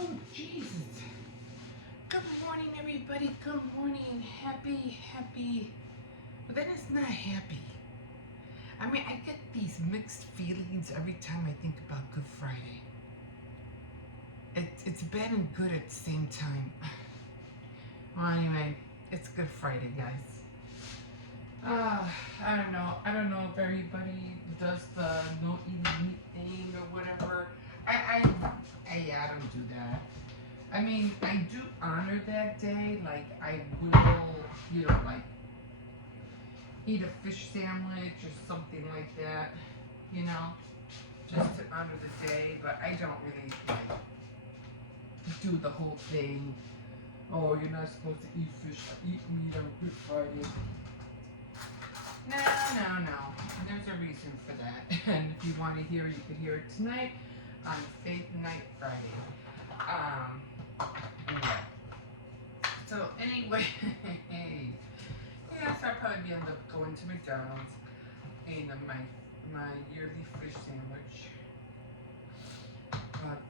Oh, Jesus. Good morning, everybody. Good morning. Happy. But then it's not happy. I mean, I get these mixed feelings every time I think about Good Friday. It's bad and good at the same time. Well, anyway, it's Good Friday, guys. I don't know. I don't know if everybody does the no eating meat thing or whatever. Yeah, I don't do that. I mean, I do honor that day. Like, I will, like eat a fish sandwich or something like that, just to honor the day. But I don't really, like, do the whole thing. Oh, you're not supposed to eat fish, eat meat on Good Friday. No. There's a reason for that. And if you want to hear it, you can hear it tonight on Faith Night Friday. Yeah. So anyway, yes, I'll probably end up going to McDonald's and my yearly fish sandwich. But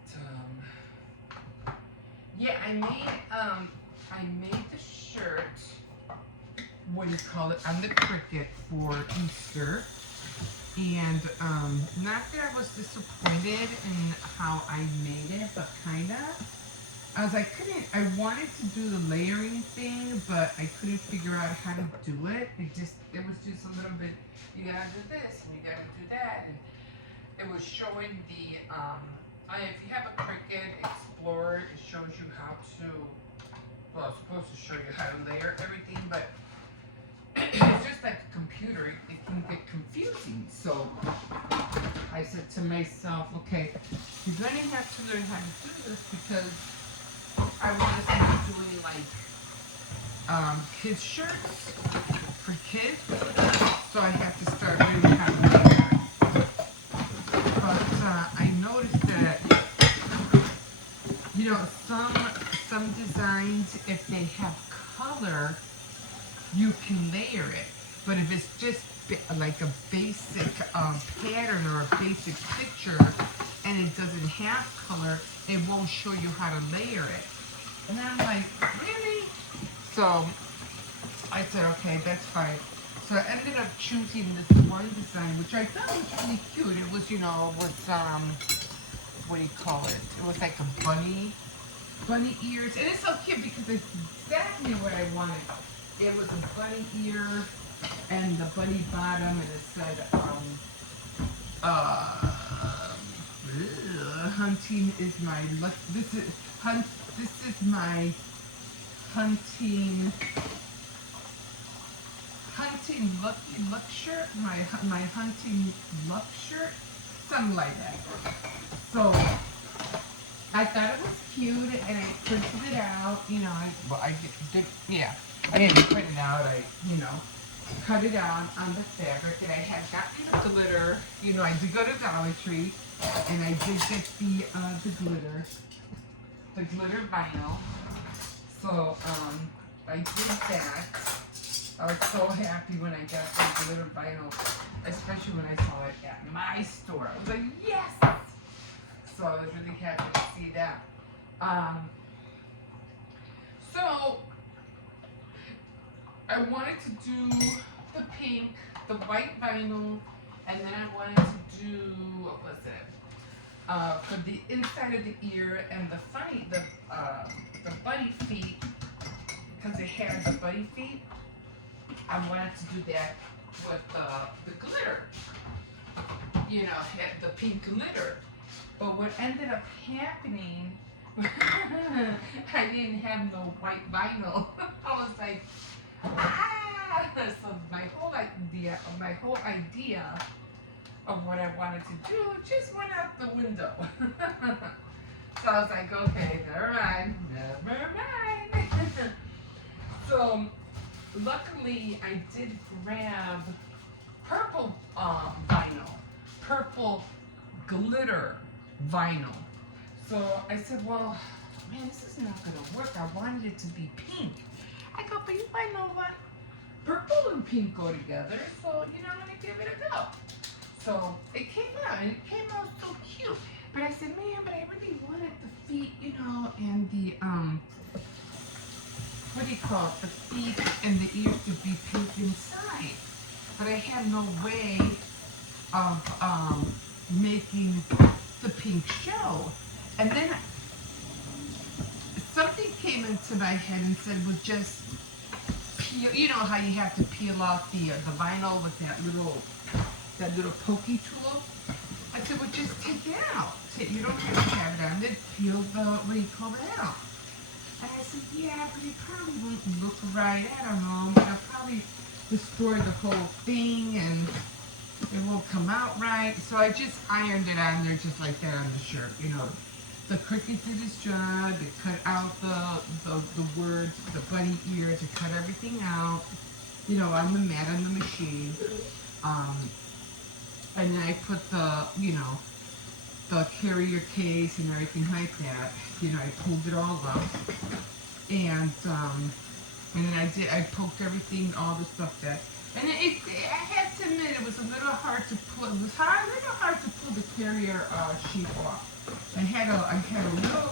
yeah, I made the shirt. What do you call it? On the Cricut for Easter. And not that I was disappointed in how I made it, but kinda. I wanted to do the layering thing, but I couldn't figure out how to do it. It was just a little bit, you gotta do this and you gotta do that. And it was showing if you have a Cricut Explorer, it shows you how to, well, it's supposed to show you how to layer everything, but it's just like a computer, it can get confusing. So I said to myself, okay, you're going to have to learn how to do this because I want to start doing like kids shirts for kids. So I have to start learning how to layer. But I noticed that, some designs, if they have color, you can layer it. But if it's just like a basic pattern or a basic picture and it doesn't have color, it won't show you how to layer it. And I'm like, really? So I said, okay, that's fine. So I ended up choosing this one design, which I thought was really cute. It was, what do you call it? It was like a bunny ears. And it's so cute because it's exactly what I wanted. It was a bunny ear and the bunny bottom, and it said, hunting is my luck. This is my hunting luck shirt. My hunting luck shirt, something like that. So I thought it was cute, and I printed it out. I didn't print it out. I cut it out on the fabric, and I had gotten the glitter. I did go to Dollar Tree, and I did get the glitter vinyl. So I did that. I was so happy when I got the glitter vinyl, especially when I saw it at my store. I was like, yes! So I was really happy to see that. So I wanted to do the pink, the white vinyl, and then I wanted to do, what was it? For the inside of the ear and the bunny feet, because it has the bunny feet. I wanted to do that with the glitter, the pink glitter. But what ended up happening, I didn't have no white vinyl. I was like, so my whole idea of what I wanted to do just went out the window. So I was like, okay, never mind. So luckily I did grab purple vinyl, purple glitter vinyl. So I said, well, man, this is not gonna work. I wanted it to be pink. I go, but you might know what? Purple and pink go together, so I'm gonna give it a go. So it came out, and it came out so cute. But I said, man, but I really wanted the feet, do you call it, the feet and the ears to be pink inside. But I had no way of making the pink show. And then something came into my head and said, well, just peel, you know how you have to peel off the vinyl with that little pokey tool? I said, well, just take it out. You don't have to have it on it. Peel the, what do you call it, out. And I said, yeah, but it probably won't look right. I don't know. It'll probably destroy the whole thing and it won't come out right. So I just ironed it on there just like that on the shirt, you know. The Cricut did its job. It cut out the words, the bunny ear, to cut everything out, you know, on the mat, on the machine. And then I put the, you know, the carrier case and everything like that. You know, I pulled it all up. And then I poked everything, all the stuff that, and I have to admit, it was a little hard to pull, it was a little hard to pull the carrier sheet off. I had a little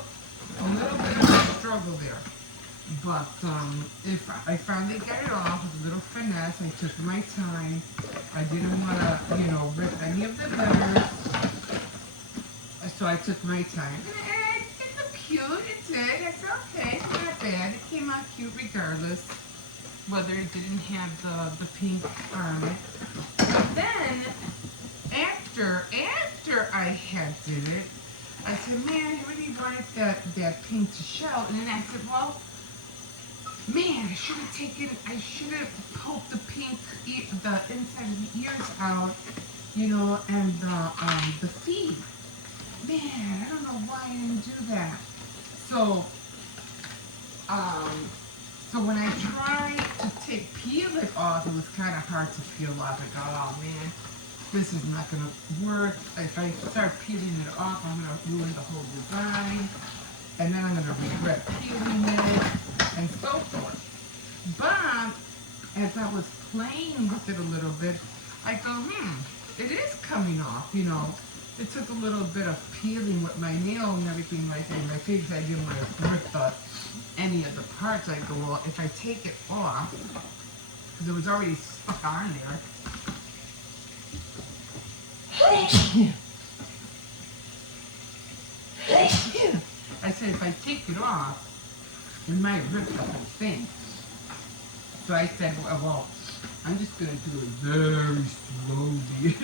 bit of a struggle there. But if I finally got it off with a little finesse, I took my time. I didn't want to, you know, rip any of the letters. So I took my time. And it looked cute, it did. It's okay, it's not bad. It came out cute regardless, whether it didn't have the pink on it. But then, after I had did it, I said, man, I really wanted that pink to show. And then I said, well, man, I should have poked the pink, the inside of the ears out, you know, and the feet. Man, I don't know why I didn't do that. So when I tried to peel it off, it was kind of hard to peel off. I thought, oh man, this is not going to work. If I start peeling it off, I'm going to ruin the whole design. And then I'm going to regret peeling it, and so forth. But as I was playing with it a little bit, I go, it is coming off, you know. It took a little bit of peeling with my nail and everything like that. And I figured I didn't want to rip any of the parts. I go, well, if I take it off, because it was already stuck on there. I said, if I take it off, it might rip the whole thing. So I said, well, I'm just going to do it very slowly.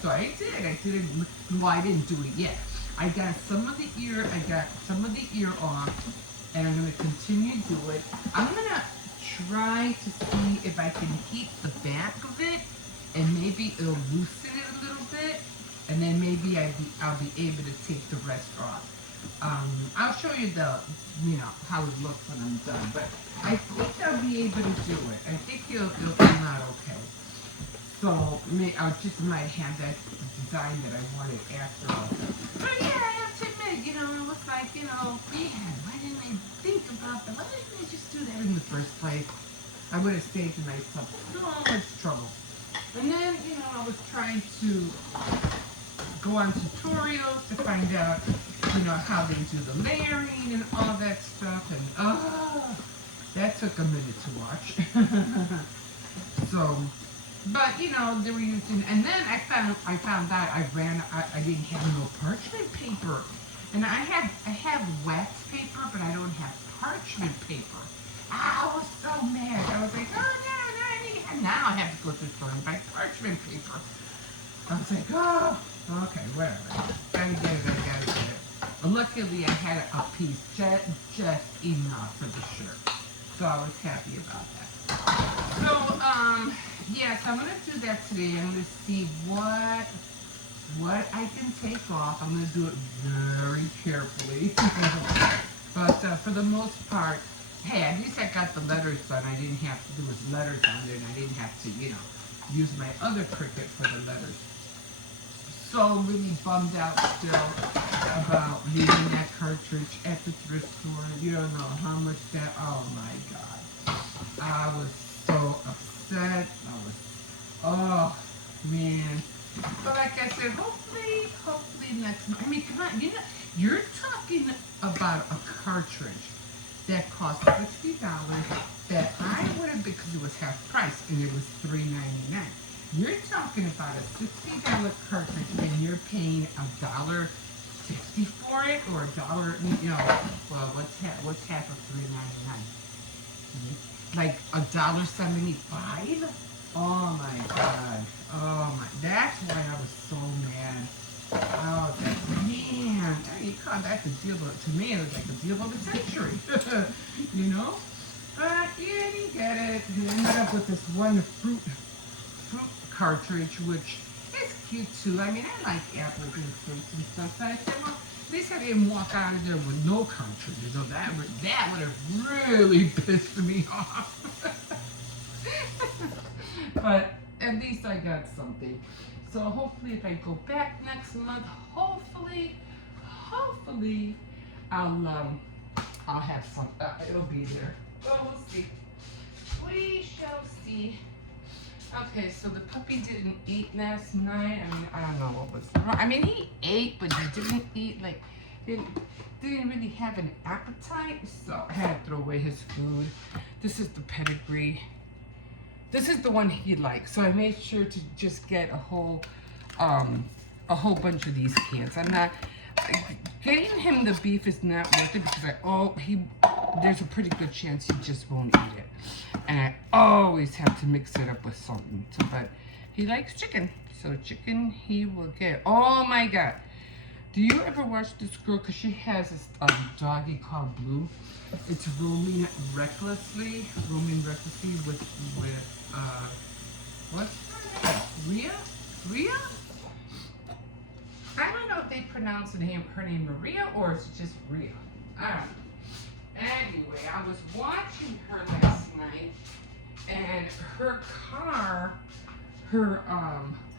So I did it. Well, I didn't do it yet. I got some of the ear off, and I'm going to continue to do it. I'm going to try to see if I can heat the back of it, and maybe it'll loosen it a little bit, and then maybe I'll be able to take the rest off. I'll show you how it looks when I'm done, but I think I'll be able to do it. I think it'll come out okay. So I just might have that design that I wanted after all. But yeah, I have to admit, you know, it was like, you know, man, why didn't I think about that? Why didn't I just do that in the first place? I would have saved myself so much trouble. And then, you know, I was trying to go on tutorials to find out, you know, how they do the layering and all that stuff, and that took a minute to watch. So, but you know, they were using, and then I found out I didn't have no parchment paper, and I have wax paper, but I don't have parchment paper. I was so mad. I was like, oh no, now I have to go to the store and buy parchment paper. I was like, oh, okay, whatever. Gotta get it. But luckily, I had a piece just enough for the shirt, so I was happy about that. So, yes, I'm gonna do that today. I'm gonna see what I can take off. I'm gonna do it very carefully, but for the most part, hey, at least I got the letters done. I didn't have to do his letters on there, and I didn't have to, you know, use my other Cricut for the letters. So I'm really bummed out still about leaving that cartridge at the thrift store. You don't know how much that, oh my God. I was so upset. Oh man. But like I said, hopefully next month. I mean, come on, you know, you're talking about a cartridge that cost $60 that I would have, because it was half price and it was $3.99. You're talking about a $60 cartridge and you're paying $1.60 for it, or well, what's half of $3.99? Like $1.75? Oh my God. Oh my, that's why I was so mad. Oh, man, you call that the deal of, to me, it was like the deal of the century, you know? But yeah, you get it. You ended up with this one fruit cartridge, which is cute too. I mean, I like apples and fruits and stuff, but I said, well, at least I didn't walk out of there with no cartridges, so that would have really pissed me off. But at least I got something. So hopefully if I go back next month, hopefully, I'll have some, it'll be there. Well, we'll see. We shall see. Okay, so the puppy didn't eat last night. I mean, I don't know what was wrong. I mean, he ate, but he didn't eat, like, didn't really have an appetite, so I had to throw away his food. This is the pedigree. This is the one he likes, so I made sure to just get a whole bunch of these cans. I'm not getting him the beef is not worth it because there's a pretty good chance he just won't eat it, and I always have to mix it up with something. So, but he likes chicken, so chicken he will get. Oh my God! Do you ever watch this girl? Cause she has this doggy called Blue. It's roaming recklessly with what's her name? Rhea? I don't know if they pronounce her name Maria or it's just Rhea. I don't know. Anyway, I was watching her last night, and her car,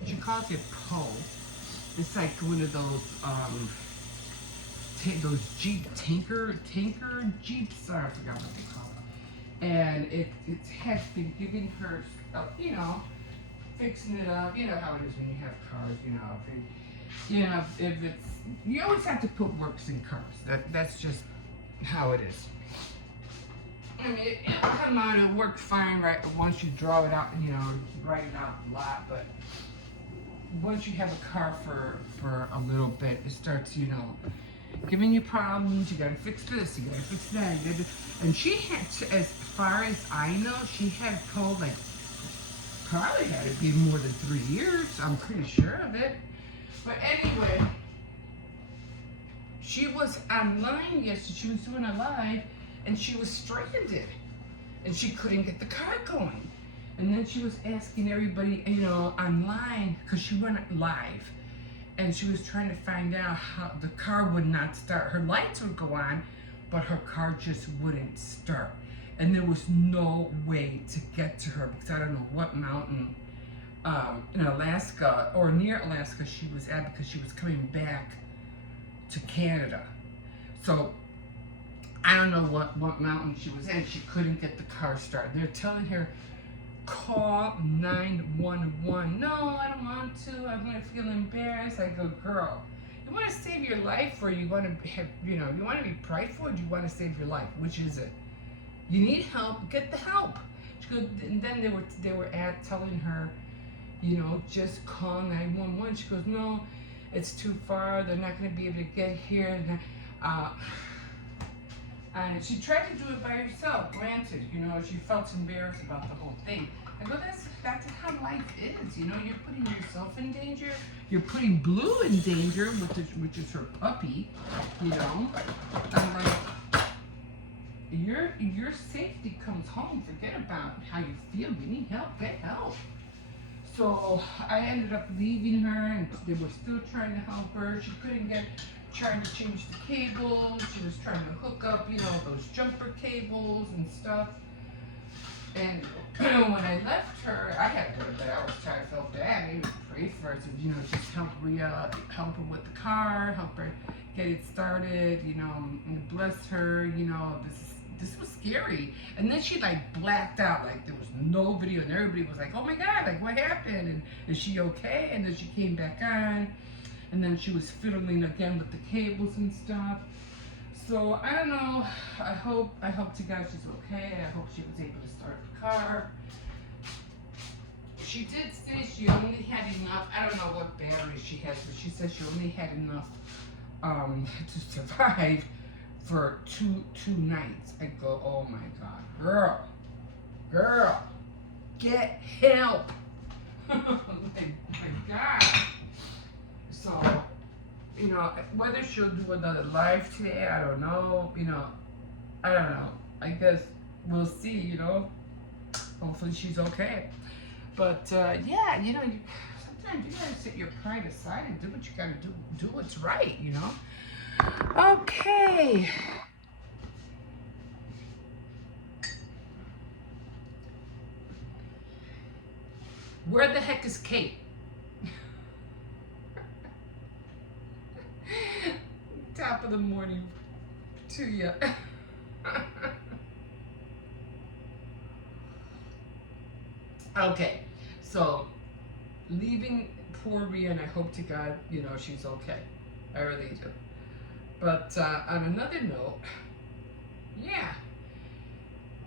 she calls it Poe. It's like one of those Jeep tanker Jeeps. I forgot what they call it. And it has been giving her, fixing it up. You know how it is when you have cars. If it's, you always have to put works in cars. That's just how it is. I mean, it'll come out, it'll work fine, right? Once you draw it out, write it out a lot, but once you have a car for a little bit, it starts, giving you problems. You gotta fix this, you gotta fix that. And she had, as far as I know, she had told, probably had it be more than 3 years. I'm pretty sure of it. But anyway, she was online yesterday. She was doing a live, and she was stranded, and she couldn't get the car going. And then she was asking everybody, online, because she went live, and she was trying to find out how the car would not start. Her lights would go on, but her car just wouldn't start. And there was no way to get to her, because I don't know what mountain in Alaska or near Alaska she was at, because she was coming back to Canada. So I don't know what mountain she was in. She couldn't get the car started. They're telling her, call 911. No, I don't want to. I'm going to feel embarrassed. I go, girl, you want to save your life, or you want to have, you want to be prideful, or do you want to save your life? Which is it? You need help. Get the help. She goes, and then they were telling her, just call 911. She goes, no, it's too far. They're not going to be able to get here. And she tried to do it by herself, granted, she felt embarrassed about the whole thing. I go, that's how life is, you're putting yourself in danger, you're putting Blue in danger, which is her puppy, I'm like, your safety comes home, forget about how you feel, you need help, get help. So I ended up leaving her, and they were still trying to help her. She couldn't trying to change the cables. She was trying to hook up, those jumper cables and stuff. And when I left her, I had to go to bed. I was tired, I felt bad. Maybe pray for her to, just help Rhea, help her with the car, help her get it started, and bless her, this was scary. And then she blacked out, there was no video, and everybody was like, oh my God, what happened? And is she okay? And then she came back on, and then she was fiddling again with the cables and stuff. So I don't know. I hope to God she's okay. I hope she was able to start the car. She did say she only had enough. I don't know what battery she has, but she said she only had enough to survive for two nights. I go, oh my God, girl, get help. my God. So, whether she'll do another live today, I don't know. I don't know. I guess we'll see. Hopefully she's okay. But yeah, sometimes you gotta set your pride aside and do what you gotta do. Do what's right. Okay. Where the heck is Kate? Top of the morning to you. Okay, so leaving poor Rhea, and I hope to God, she's okay. I really do. But on another note, yeah,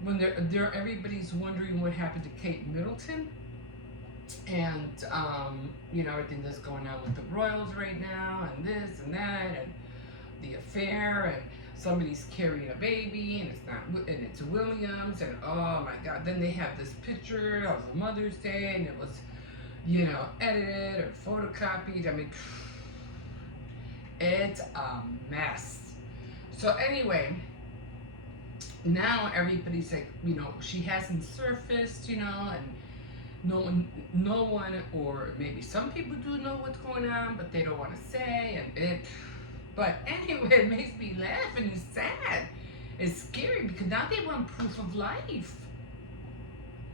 when everybody's wondering what happened to Kate Middleton, and everything that's going on with the Royals right now, and this and that, and the affair, and somebody's carrying a baby, and it's Williams, and oh my God, then they have this picture of Mother's Day, and it was, edited or photocopied. I mean, it's a mess. So anyway, now everybody's like, she hasn't surfaced, and no one, or maybe some people do know what's going on, but they don't want to say, but anyway, it makes me laugh and it's sad. It's scary because now they want proof of life.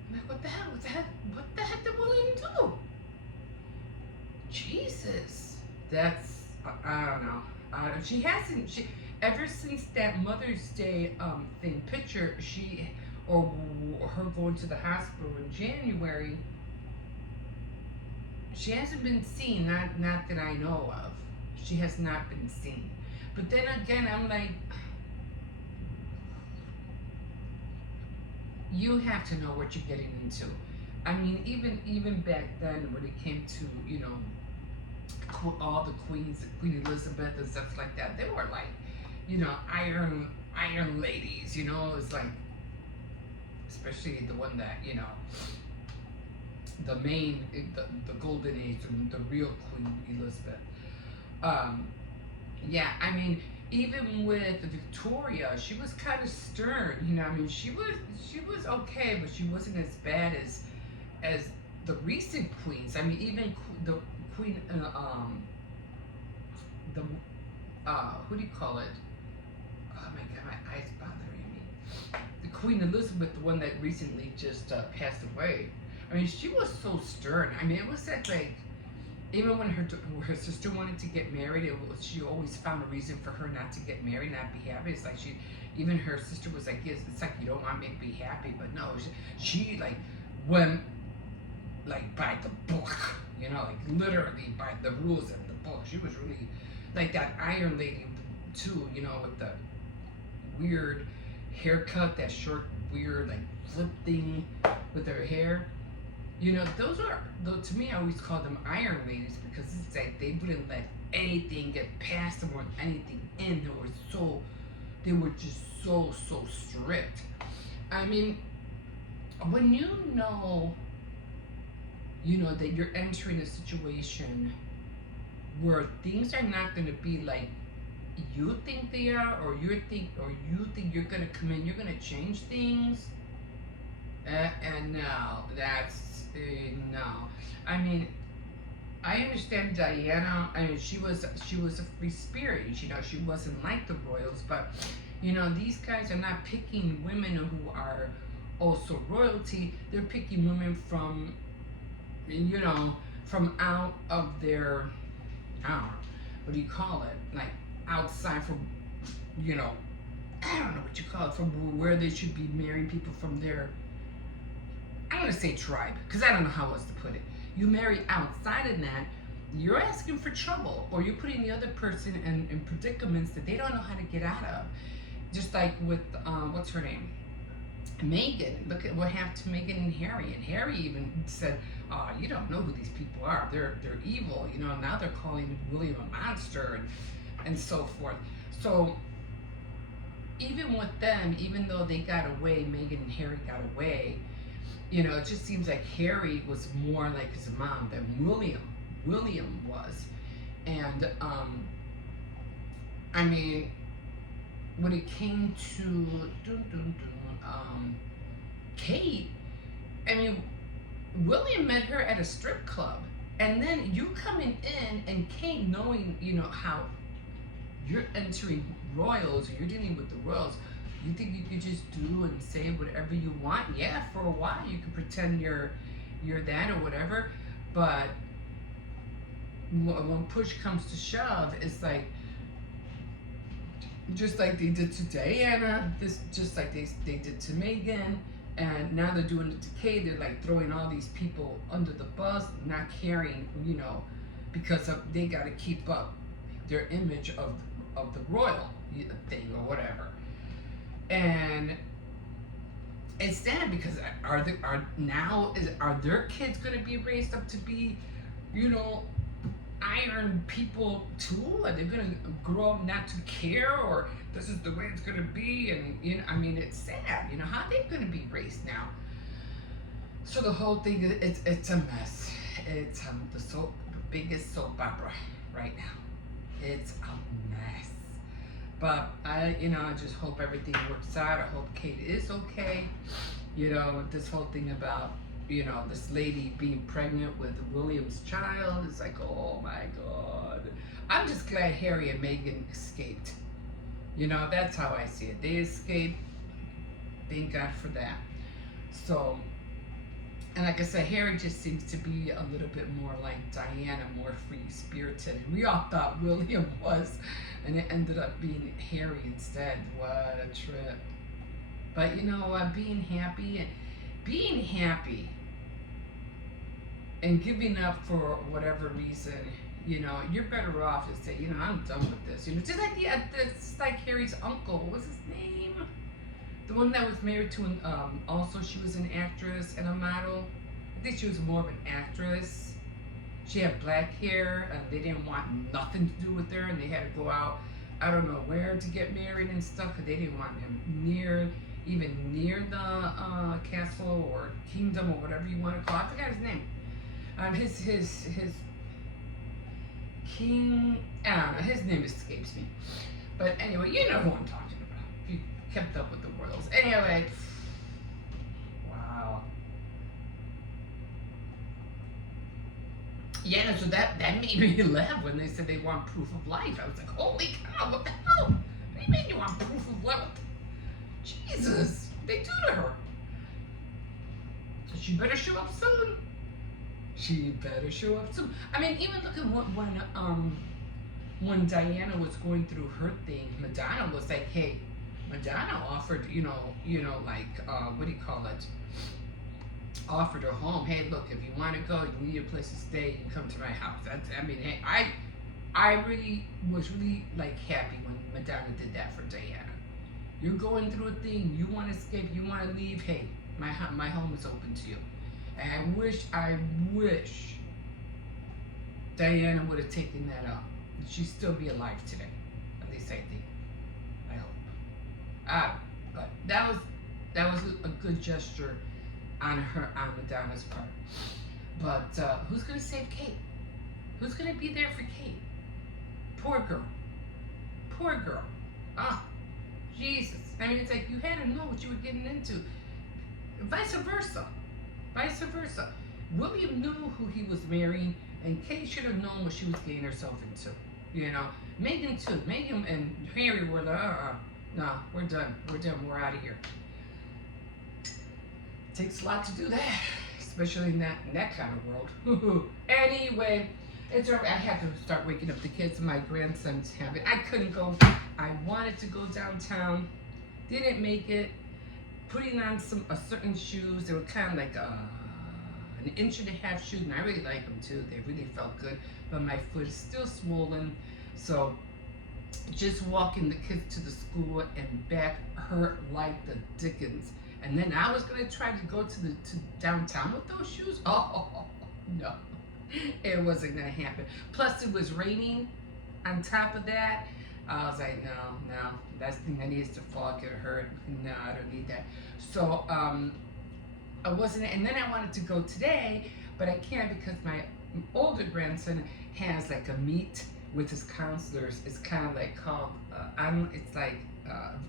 I'm like, what the hell? What the heck did William do? Jesus. That's, I don't know. She hasn't, ever since that Mother's Day picture, or her going to the hospital in January, she hasn't been seen, not that I know of. She has not been seen. But then again, I'm like, you have to know what you're getting into. I mean, even back then when it came to, all the queens, Queen Elizabeth and stuff like that, they were like, iron ladies, it's like, especially the one that, the main, the golden age, and the real Queen Elizabeth. Yeah, I mean, even with Victoria, she was kind of stern, I mean, she was okay, but she wasn't as bad as the recent queens. I mean, even the Queen, who do you call it? Oh my God, my eyes bothering me. The Queen Elizabeth, the one that recently just passed away. I mean, she was so stern. I mean, it was like, even when her sister wanted to get married, she always found a reason for her not to get married, not be happy. It's like even her sister was like, yes, it's like you don't want me to be happy, but no, she like went like by the book, like literally by the rules of the book. She was really like that Iron Lady too, with the weird haircut, that short weird like flip thing with her hair. Those are, though, to me, I always call them Iron Ladies because it's like they wouldn't let anything get past them or anything in. They were just so strict. I mean, when that you're entering a situation where things are not going to be like you think they are, or you think you're going to come in, you're going to change things. And no, that's no. I mean, I understand Diana. I mean, she was a free spirit. She wasn't like the royals, but these guys are not picking women who are also royalty. They're picking women from out of their, I don't know, what do you call it? Like outside from, I don't know what you call it, from where they should be marrying people from their, I'm going to say tribe, because I don't know how else to put it. You marry outside of that, you're asking for trouble, or you're putting the other person in predicaments that they don't know how to get out of. Just like with what's her name, Megan. Look at what happened to Megan and Harry. And Harry even said, "Oh, you don't know who these people are. They're evil. You know, now they're calling William a monster and so forth." So even with them, even though they got away, Megan and Harry got away. You know, it just seems like Harry was more like his mom than William was. And I mean, when it came to Kate, I mean, William met her at a strip club, and then you coming in and Kate knowing, you know, how you're entering royals, or you're dealing with the royals. You think you could just do and say whatever you want? Yeah, for a while you could pretend you're that or whatever, but when push comes to shove, it's like, just like they did to Diana, this just like they did to Megan, and now they're doing it to Kate. They're like throwing all these people under the bus, not caring, you know, because they got to keep up their image of the royal thing or whatever. And it's sad because are their kids going to be raised up to be, you know, iron people too? Are they going to grow up not to care, or this is the way it's going to be? And you know, I mean, it's sad. You know, how are they going to be raised now? So the whole thing, it's a mess. It's the biggest soap opera right now. It's a mess. But I just hope everything works out. I hope Kate is okay. You know, this whole thing about, you know, this lady being pregnant with William's child is like, oh my God. I'm just glad Harry and Meghan escaped. You know, that's how I see it. They escaped. Thank God for that. So, and like I said, Harry just seems to be a little bit more like Diana, more free-spirited. And we all thought William was, and it ended up being Harry instead. What a trip. But you know, being happy and giving up for whatever reason, you know, you're better off to say, you know, I'm done with this. You know, just like it's like Harry's uncle. What was his name? The one that was married to also she was an actress and a model. I think she was more of an actress. She had black hair, and they didn't want nothing to do with her, and they had to go out, I don't know where, to get married and stuff, because they didn't want him even near the castle or kingdom or whatever you want to call it. I forgot his name. His king, I don't know, his name escapes me. But anyway, you know who I'm talking about. If you kept up with the royals. Anyway, wow. Yeah, so that made me laugh when they said they want proof of life. I was like, holy cow, what the hell? What do you mean you want proof of life? Jesus, they do to her. So she better show up soon. She better show up soon. I mean, even look at when Diana was going through her thing, Madonna was like, hey, Madonna offered, you know, like, what do you call it? Offered her home. Hey, look, if you want to go, you need a place to stay, you can come to my house. I mean, hey, I really was really like happy when Madonna did that for Diana. You're going through a thing, you want to escape, you want to leave, hey, my home is open to you. And I wish Diana would have taken that up. She'd still be alive today. At least I think. I hope. But that was a good gesture on Madonna's part. But who's gonna save Kate? Who's gonna be there for Kate? Poor girl. Poor girl. Jesus. I mean, it's like you had to know what you were getting into. Vice versa. Vice versa. William knew who he was marrying, and Kate should have known what she was getting herself into. You know, Megan too. Megan and Harry were like, nah, we're done. We're out of here. It takes a lot to do that, especially in that kind of world. Anyway, it's alright. I have to start waking up the kids. My grandson's having. I couldn't go. I wanted to go downtown, didn't make it. Putting on a certain shoes. They were kind of like an 1.5-inch shoes, and I really like them too. They really felt good, but my foot is still swollen. So just walking the kids to the school and back hurt like the dickens. And then I was gonna try to go to downtown with those shoes. Oh no, it wasn't gonna happen. Plus it was raining. On top of that, I was like, no, that thing that needs to fall, get hurt. No, I don't need that. So I wasn't, and then I wanted to go today, but I can't because my older grandson has like a meet with his counselors. It's kind of like called, it's like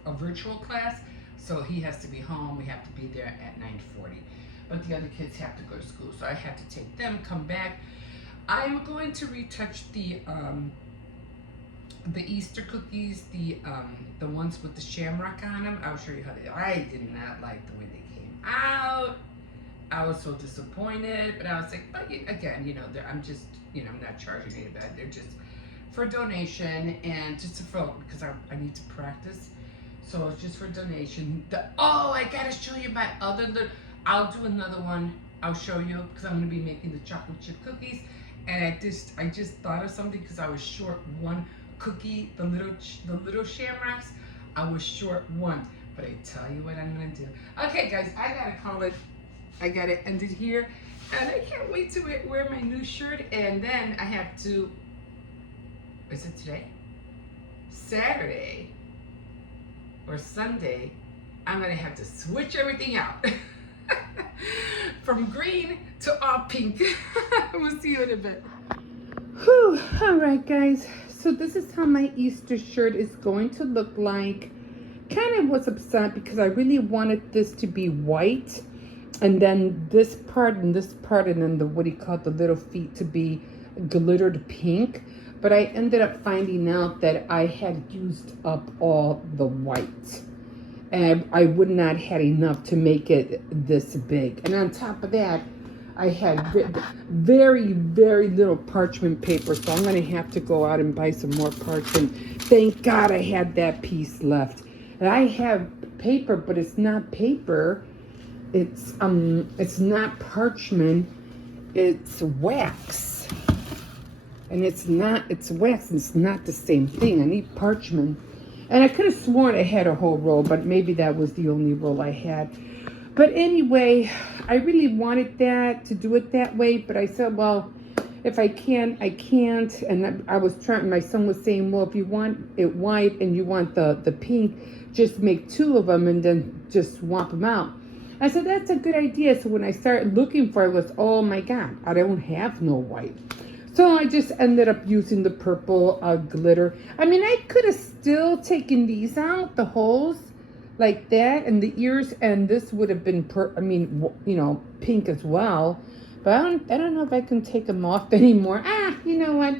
a virtual class. So he has to be home. We have to be there at 9:40. But the other kids have to go to school, so I have to take them, come back. I'm going to retouch the Easter cookies, the ones with the shamrock on them. I'll show you how they. I did not like the way they came out. I was so disappointed, but I was like, but again, I'm just, I'm not charging anybody. They're just for donation and just to throw because I need to practice. So it's just for donation. I gotta show you my other little. I'll do another one. I'll show you because I'm gonna be making the chocolate chip cookies, and I just thought of something because I was short one cookie, the little shamrocks. I was short one, but I tell you what I'm gonna do. Okay, guys, I gotta call it. I gotta end it here, and I can't wait to wear my new shirt. And then I have to. Is it today? Saturday or Sunday? I'm gonna have to switch everything out from green to all pink. We'll see you in a bit. Whew. All right, guys. So this is how my Easter shirt is going to look like. Kind of was upset because I really wanted this to be white, and then this part and this part, and then the the little feet to be glittered pink. But I ended up finding out that I had used up all the white, and I would not had enough to make it this big. And on top of that, I had very, very little parchment paper, so I'm going to have to go out and buy some more parchment. Thank God I had that piece left. And I have paper, but it's not paper. It's not parchment. It's wax. And it's wax, and it's not the same thing. I need parchment. And I could have sworn I had a whole roll, but maybe that was the only roll I had. But anyway, I really wanted to do it that way, but I said, well, if I can, I can't. And I was trying, my son was saying, well, if you want it white and you want the pink, just make 2 of them and then just swap them out. I said, that's a good idea. So when I started looking for it, was, oh my God, I don't have no white. So I just ended up using the purple glitter. I mean, I could have still taken these out, the holes, like that, and the ears, and this would have been, pink as well. But I don't know if I can take them off anymore. You know what?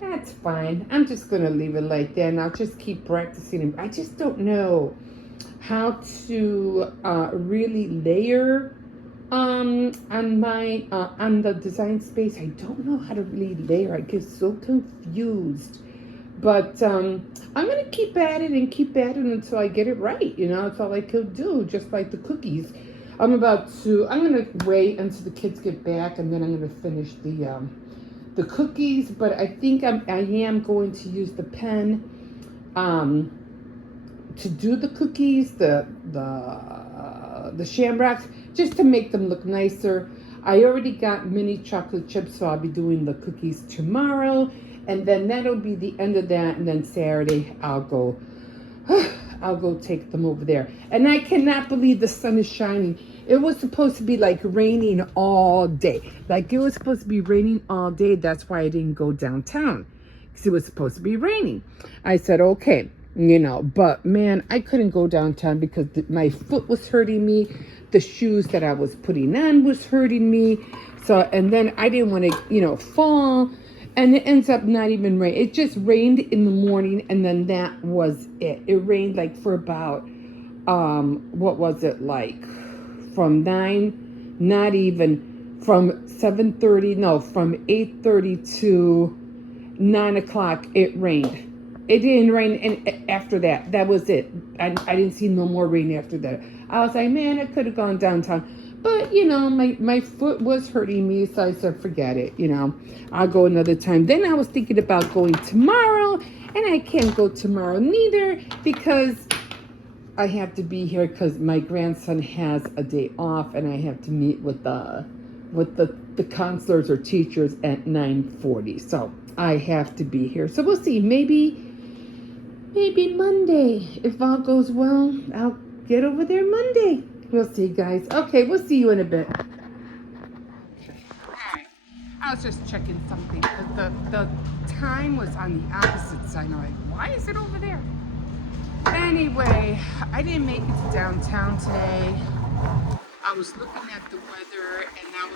That's fine. I'm just going to leave it like that, and I'll just keep practicing. I just don't know how to really layer on the Design Space. I don't know how to really layer. I get so confused. But I'm going to keep at it until I get it right. That's all I could do, just like the cookies. I'm going to wait until the kids get back, and then I'm going to finish the cookies. But I think I am going to use the pen to do the cookies, the shamrocks, just to make them look nicer. I already got mini chocolate chips, so I'll be doing the cookies tomorrow. And then that'll be the end of that. And then Saturday, I'll go take them over there. And I cannot believe the sun is shining. It was supposed to be like raining all day. Like it was supposed to be raining all day. That's why I didn't go downtown, because it was supposed to be raining. I said, okay, but man, I couldn't go downtown because my foot was hurting me. The shoes that I was putting on was hurting me. So, and then I didn't want to, fall. And it ends up not even rain. It just rained in the morning, and then that was it. It rained like for about, what was it like? From 9, not even, from 7:30, no, from 8:30 to 9 o'clock, it rained. It didn't rain, and after that was it. I didn't see no more rain after that. I was like, man, I could have gone downtown. But, my foot was hurting me, so I said, forget it. I'll go another time. Then I was thinking about going tomorrow, and I can't go tomorrow neither because I have to be here because my grandson has a day off, and I have to meet with the counselors or teachers at 9:40. So I have to be here. So we'll see. Maybe Monday. If all goes well, I'll get over there Monday. We'll see, guys. Okay, we'll see you in a bit. Okay. Alright. I was just checking something. The time was on the opposite side. I'm like, why is it over there? Anyway, I didn't make it to downtown today. I was looking at the weather and I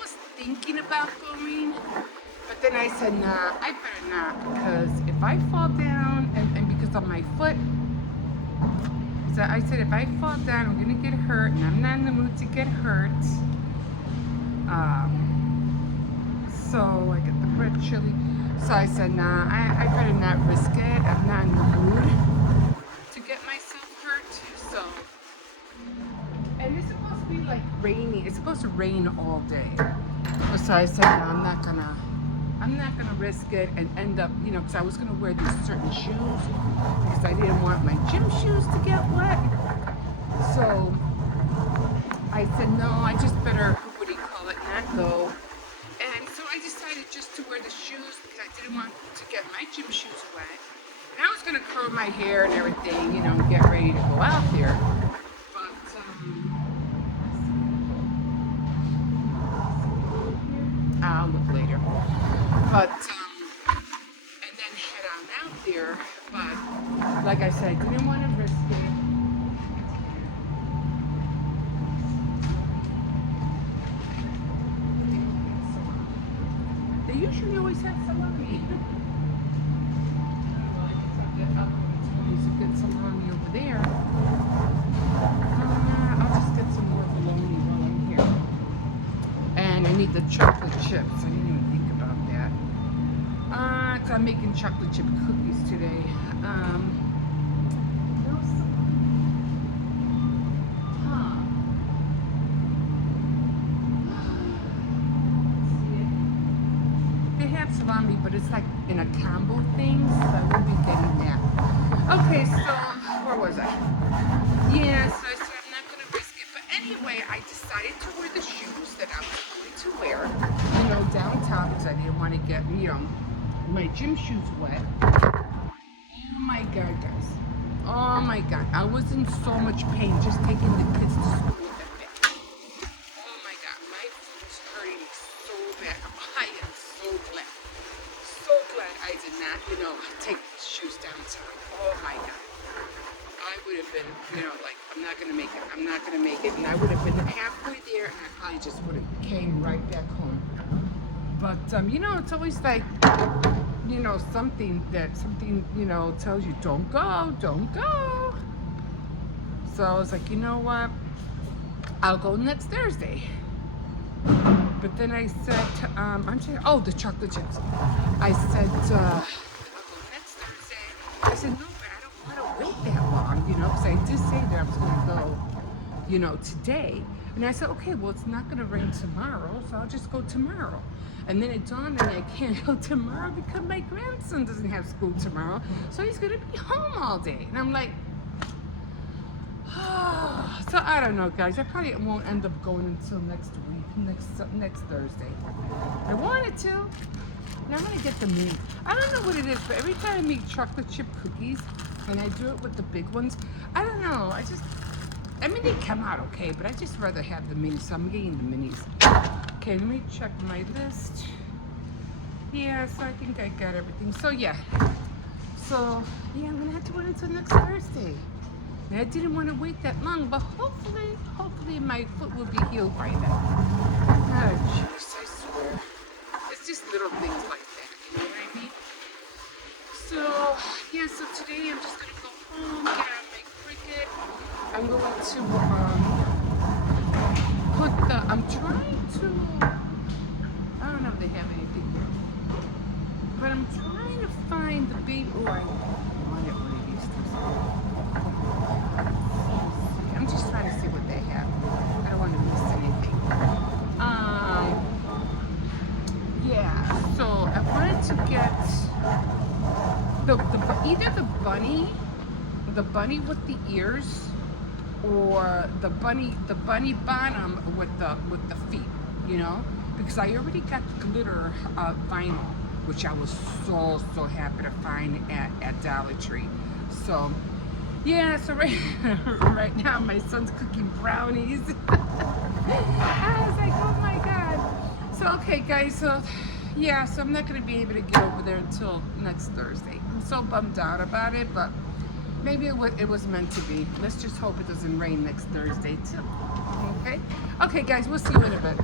was thinking about going, but then I said, nah, I better not, because if I fall down and because of my foot, so I said, if I fall down, I'm gonna get hurt, and I'm not in the mood to get hurt. So I get the bread chili. So I said, nah, I better not risk it. I'm not in the mood to get myself hurt. So, and it's supposed to be like rainy. It's supposed to rain all day. So I said, no, I'm not gonna risk it and end up, because I was gonna wear these certain shoes because I didn't want my gym shoes to get wet. So I said, no, I just better, not go. And so I decided just to wear the shoes because I didn't want to get my gym shoes wet. And I was gonna curl my hair and everything, get ready to go out there. But I'll look later. But and then head on out there. But like I said, I didn't want to risk it. They usually always have salami. Well, I just have to to get some salami over there. I'll just get some more bologna while I'm here. And I need the chocolate chips. I didn't even think about that. So I'm making chocolate chip cookies today. They have salami, but it's like in a combo thing, so I won't be getting that. Okay, so where was I? Yeah, so I said I'm not gonna risk it. But anyway, I decided to wear the shoes that I was going to wear, downtown, because I didn't want to get, my gym shoes wet. Oh my God, guys. Oh my God. I was in so much pain just taking the kids to school that day. Oh my God. My foot is hurting me so bad. I am so glad. So glad I did not, take these shoes downtown. Oh my God. I would have been, like, I'm not going to make it. I'm not going to make it. And I would have been halfway there and I probably just would have came right back home. But, it's always like, something, tells you don't go. So I was like, you know what? I'll go next Thursday. But then I said, the chocolate chips. I said, I'll go next Thursday. I said, no, but I don't want to wait that long, because I did say that I was going to go, today. And I said, okay, well, it's not going to rain tomorrow, so I'll just go tomorrow. And then it dawned on me I can't go tomorrow because my grandson doesn't have school tomorrow, so he's going to be home all day. And I'm like, so I don't know, guys. I probably won't end up going until next week, next Thursday. I wanted to. And I'm going to get the mini. I don't know what it is, but every time I make chocolate chip cookies, and I do it with the big ones, I don't know. They come out okay, but I just rather have the minis, so I'm getting the minis. Okay, let me check my list. Yeah, so I think I got everything. So yeah, I'm gonna have to wait until next Thursday. And I didn't want to wait that long, but hopefully my foot will be healed by then. Oh jeez, I swear. It's just little things like that, you know what I mean? So yeah, so today I'm just gonna go home, get out my Cricut. I'm going to I'm trying to, I don't know if they have anything here, but I'm trying to find the baby, I want it one of these things. I'm just trying to see what they have. I don't want to miss anything. bunny with the ears or the bunny bottom with the feet, you know, because I already got glitter vinyl, which I was so happy to find at Dollar Tree. So yeah, so right now my son's cooking brownies. I was like, oh my god. So okay guys, so yeah, so I'm not gonna be able to get over there until next Thursday. I'm so bummed out about it, but maybe it was meant to be. Let's just hope it doesn't rain next Thursday too. Okay? Okay guys, we'll see you in a bit.